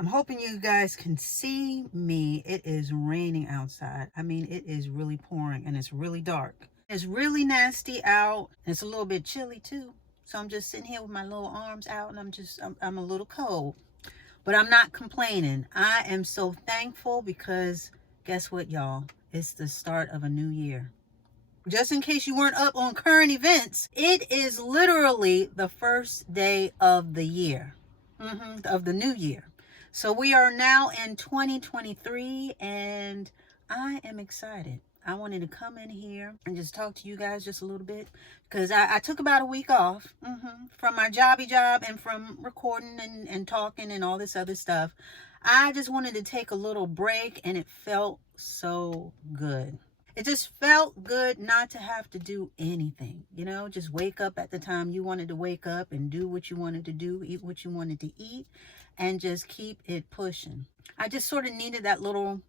I'm hoping you guys can see me. It is raining outside. I mean, it is really pouring and it's really dark. It's really nasty out. It's a little bit chilly too. So I'm just sitting here with my little arms out and I'm a little cold. But I'm not complaining. I am so thankful because guess what, y'all? It's the start of a new year. Just in case you weren't up on current events, it is literally the first day of the year, of the new year. So we are now in 2023 and I am excited. I wanted to come in here and just talk to you guys just a little bit because I took about a week off from my job and from recording and talking and all this other stuff. I just wanted to take a little break and it felt so good. It just felt good not to have to do anything, just wake up at the time you wanted to wake up and do what you wanted to do, eat what you wanted to eat, and just keep it pushing. I just sort of needed that little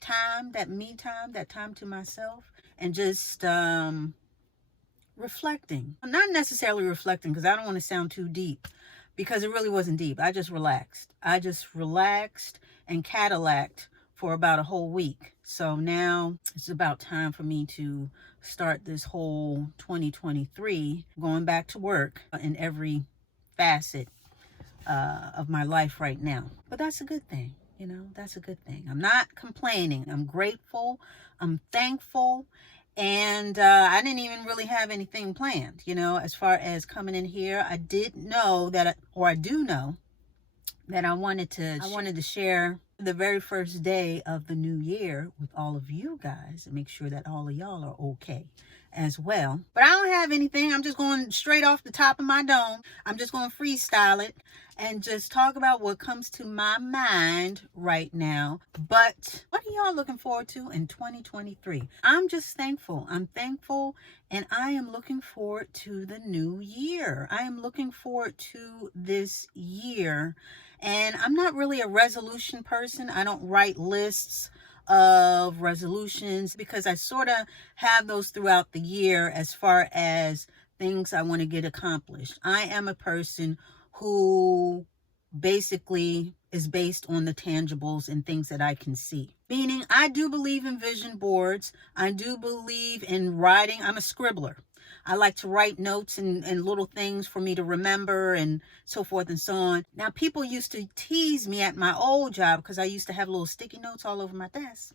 time, that me time, that time to myself, and just reflecting. Not necessarily reflecting because I don't want to sound too deep because it really wasn't deep. I just relaxed. And Cadillaced for about a whole week. So now it's about time for me to start this whole 2023 going back to work in every facet of my life right now. But that's a good thing. That's a good thing. I'm not complaining. I'm grateful. I'm thankful. And I didn't even really have anything planned, as far as coming in here. I do know that I wanted to share the very first day of the new year with all of you guys and make sure that all of y'all are okay as well. But I don't have anything. I'm just going straight off the top of my dome. I'm just going to freestyle it and just talk about what comes to my mind right now. But what are y'all looking forward to in 2023? I'm just thankful. I'm thankful and I am looking forward to the new year. I am looking forward to this year. And I'm not really a resolution person. I don't write lists of resolutions because I sort of have those throughout the year as far as things I want to get accomplished. I am a person who basically is based on the tangibles and things that I can see. Meaning I do believe in vision boards. I do believe in writing. I'm a scribbler. I like to write notes and little things for me to remember and so forth and so on. Now, people used to tease me at my old job because I used to have little sticky notes all over my desk.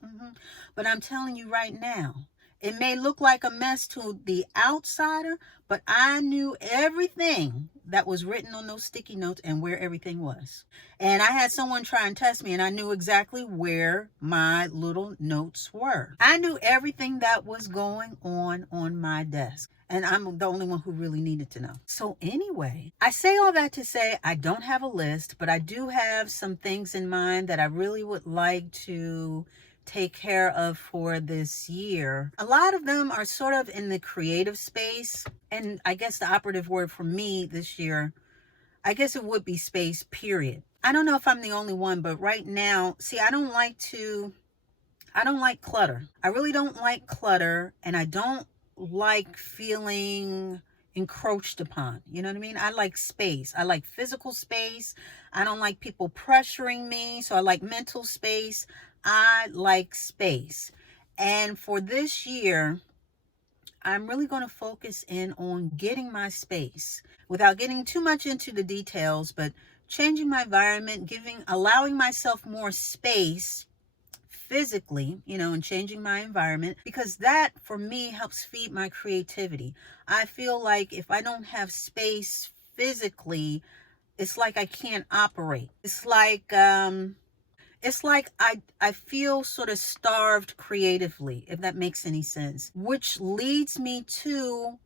But I'm telling you right now, it may look like a mess to the outsider, but I knew everything that was written on those sticky notes and where everything was. And I had someone try and test me and I knew exactly where my little notes were. I knew everything that was going on my desk. And I'm the only one who really needed to know. So anyway, I say all that to say I don't have a list, but I do have some things in mind that I really would like to take care of for this year. A lot of them are sort of in the creative space. And I guess the operative word for me this year, I guess it would be space, period. I don't know if I'm the only one, but right now, see, I don't like clutter. I really don't like clutter, and I don't like feeling encroached upon. You know what I mean? I like space. I like physical space. I don't like people pressuring me. So I like mental space. I like space. And for this year, I'm really going to focus in on getting my space without getting too much into the details, but changing my environment, allowing myself more space physically, and changing my environment, because that for me helps feed my creativity. I feel like if I don't have space physically, it's like I can't operate. It's like I feel sort of starved creatively, if that makes any sense, which leads me to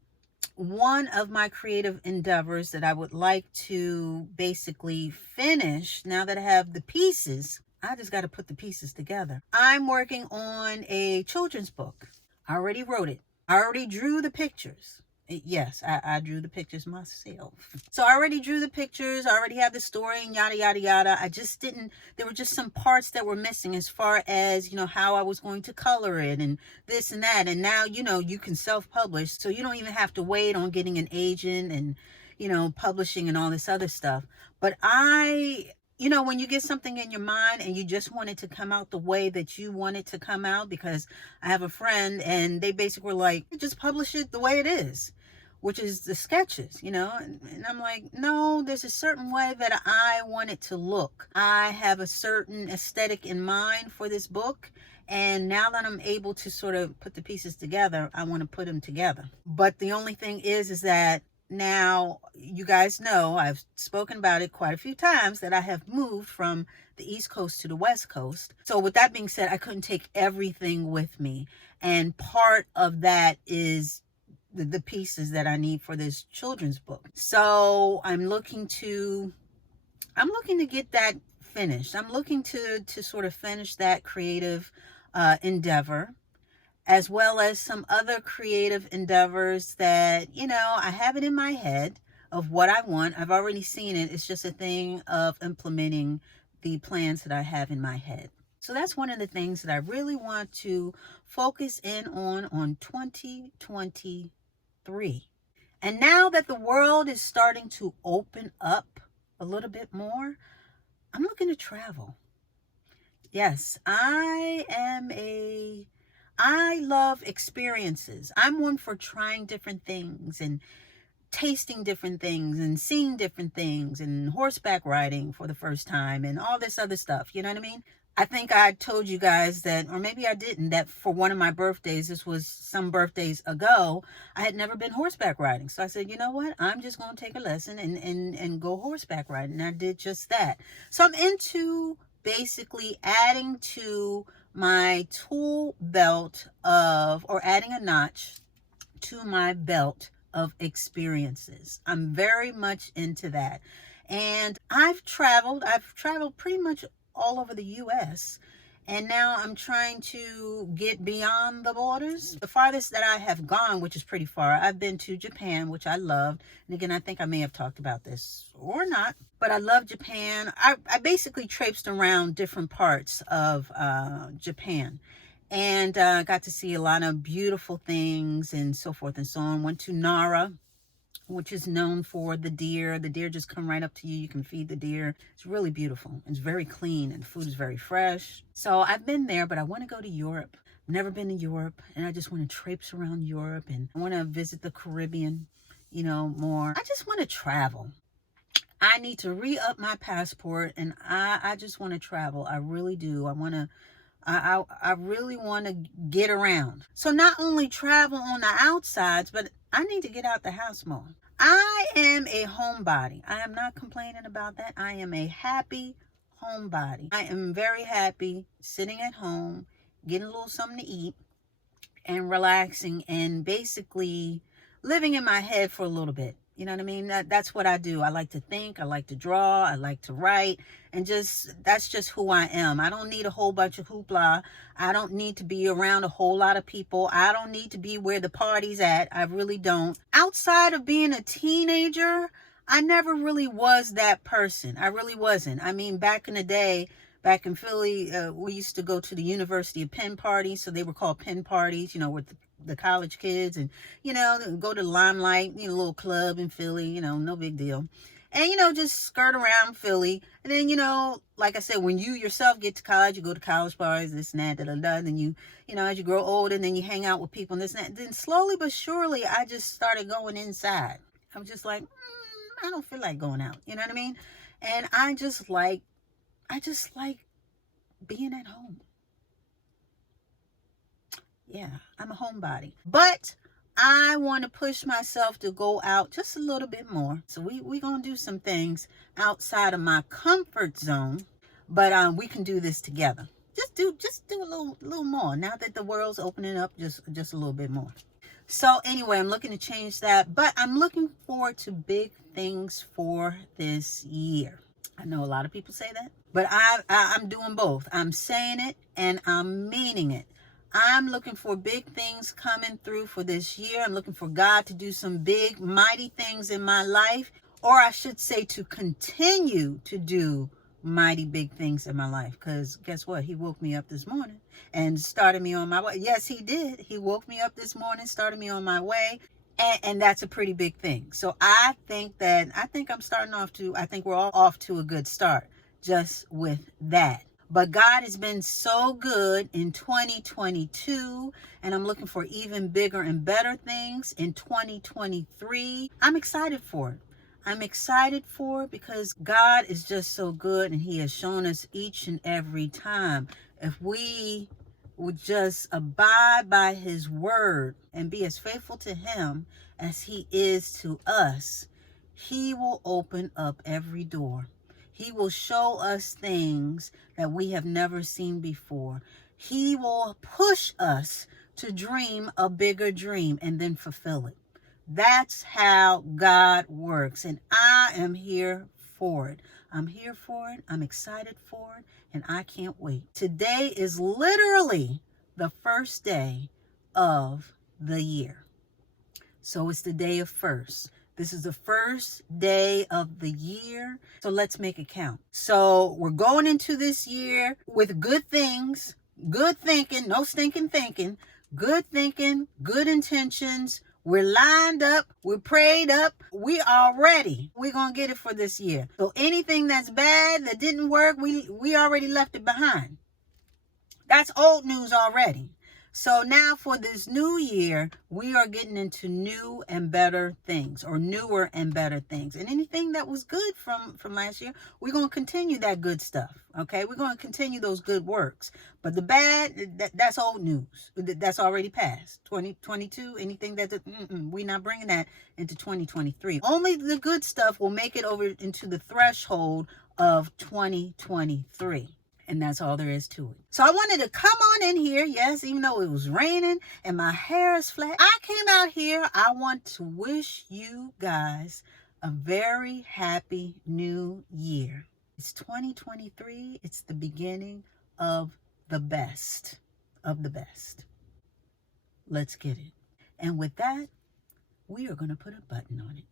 one of my creative endeavors that I would like to basically finish. Now that I have the pieces, I just got to put the pieces together. I'm working on a children's book. I already wrote it. I already drew the pictures. Yes, I drew the pictures myself. So I already drew the pictures. I already have the story and yada, yada, yada. There were just some parts that were missing as far as, how I was going to color it and this and that. And now, you can self-publish. So you don't even have to wait on getting an agent and, publishing and all this other stuff. But I you know, when you get something in your mind and you just want it to come out the way that you want it to come out, because I have a friend and they basically were like, just publish it the way it is, which is the sketches, you know, and I'm like, no, there's a certain way that I want it to look. I have a certain aesthetic in mind for this book. And now that I'm able to sort of put the pieces together, I want to put them together. But the only thing is that now, you guys know, I've spoken about it quite a few times, that I have moved from the East Coast to the West Coast. So with that being said, I couldn't take everything with me. And part of that is the pieces that I need for this children's book. So I'm looking to get that finished. I'm looking to sort of finish that creative endeavor, as well as some other creative endeavors that, you know, I have it in my head of what I want. I've already seen it. It's just a thing of implementing the plans that I have in my head. So that's one of the things that I really want to focus in on 2023. And now that the world is starting to open up a little bit more, I'm looking to travel. Yes, I love experiences. I'm one for trying different things and tasting different things and seeing different things and horseback riding for the first time and all this other stuff. You know what I mean? I think I told you guys that, or maybe I didn't, that for one of my birthdays, this was some birthdays ago, I had never been horseback riding. So I said, you know what? I'm just going to take a lesson and go horseback riding. And I did just that. So I'm into basically adding to my tool belt or adding a notch to my belt of experiences. I'm very much into that. And I've traveled pretty much all over the US. And now I'm trying to get beyond the borders. The farthest that I have gone, which is pretty far, I've been to Japan, which I loved. And again, I think I may have talked about this or not, but I love Japan. I basically traipsed around different parts of Japan and got to see a lot of beautiful things and so forth and so on. Went to Nara, which is known for the deer. The deer just come right up to you. You can feed the deer. It's really beautiful. It's very clean and the food is very fresh. So I've been there, but I want to go to Europe. I've never been to Europe, and I just want to traipse around Europe, and I want to visit the Caribbean, you know, more. I just want to travel. I need to re-up my passport, and I just want to travel. I really do. I really want to get around. So not only travel on the outsides, but I need to get out the house more. I am a homebody. I am not complaining about that. I am a happy homebody. I am very happy sitting at home, getting a little something to eat, and relaxing, and basically living in my head for a little bit. You know what I mean? That's what I do. I like to think, I like to draw, I like to write, and that's just who I am. I don't need a whole bunch of hoopla. I don't need to be around a whole lot of people. I don't need to be where the party's at. I really don't. Outside of being a teenager, I never really was that person. I really wasn't. I mean, back in the day, back in Philly, we used to go to the University of Penn parties, so they were called Penn parties, you know, with the college kids, and, you know, go to Limelight, you know, little club in Philly, you know, no big deal. And, you know, just skirt around Philly. And then, you know, like I said, when you yourself get to college, you go to college parties, this and that, then you know, as you grow older, and then you hang out with people and this and that. Then slowly but surely, I just started going inside. I was just like, I don't feel like going out. You know what I mean? And I just like being at home. Yeah, I'm a homebody. But I want to push myself to go out just a little bit more. So we're going to do some things outside of my comfort zone. But we can do this together. Just do a little more. Now that the world's opening up, just a little bit more. So anyway, I'm looking to change that. But I'm looking forward to big things for this year. I know a lot of people say that. But I'm doing both. I'm saying it and I'm meaning it. I'm looking for big things coming through for this year. I'm looking for God to do some big, mighty things in my life. Or I should say to continue to do mighty big things in my life. Because guess what? He woke me up this morning and started me on my way. Yes, he did. He woke me up this morning, started me on my way. And that's a pretty big thing. So I think we're all off to a good start. just with that. But God has been so good in 2022, and I'm looking for even bigger and better things in 2023. I'm excited for it. I'm excited for it because God is just so good, and he has shown us each and every time. If we would just abide by his word and be as faithful to him as he is to us, he will open up every door. He will show us things that we have never seen before. He will push us to dream a bigger dream and then fulfill it. That's how God works. And I am here for it. I'm here for it. I'm excited for it. And I can't wait. Today is literally the first day of the year. So it's the day of first. This is the first day of the year. So let's make it count. So we're going into this year with good things, good thinking, no stinking thinking, good thinking, good intentions. We're lined up. We're prayed up. We are ready. We're going to get it for this year. So anything that's bad, that didn't work, we already left it behind. That's old news already. So now for this new year, we are getting into new and better things, or newer and better things. And anything that was good from last year, we're going to continue that good stuff. Okay, we're going to continue those good works. But the bad, that's old news. That's already passed. 2022, anything we're not bringing that into 2023. Only the good stuff will make it over into the threshold of 2023. And that's all there is to it. So I wanted to come on in here, yes, even though it was raining and my hair is flat. I came out here. I want to wish you guys a very happy new year. It's 2023. It's the beginning of the best of the best. Let's get it. And with that, we are going to put a button on it.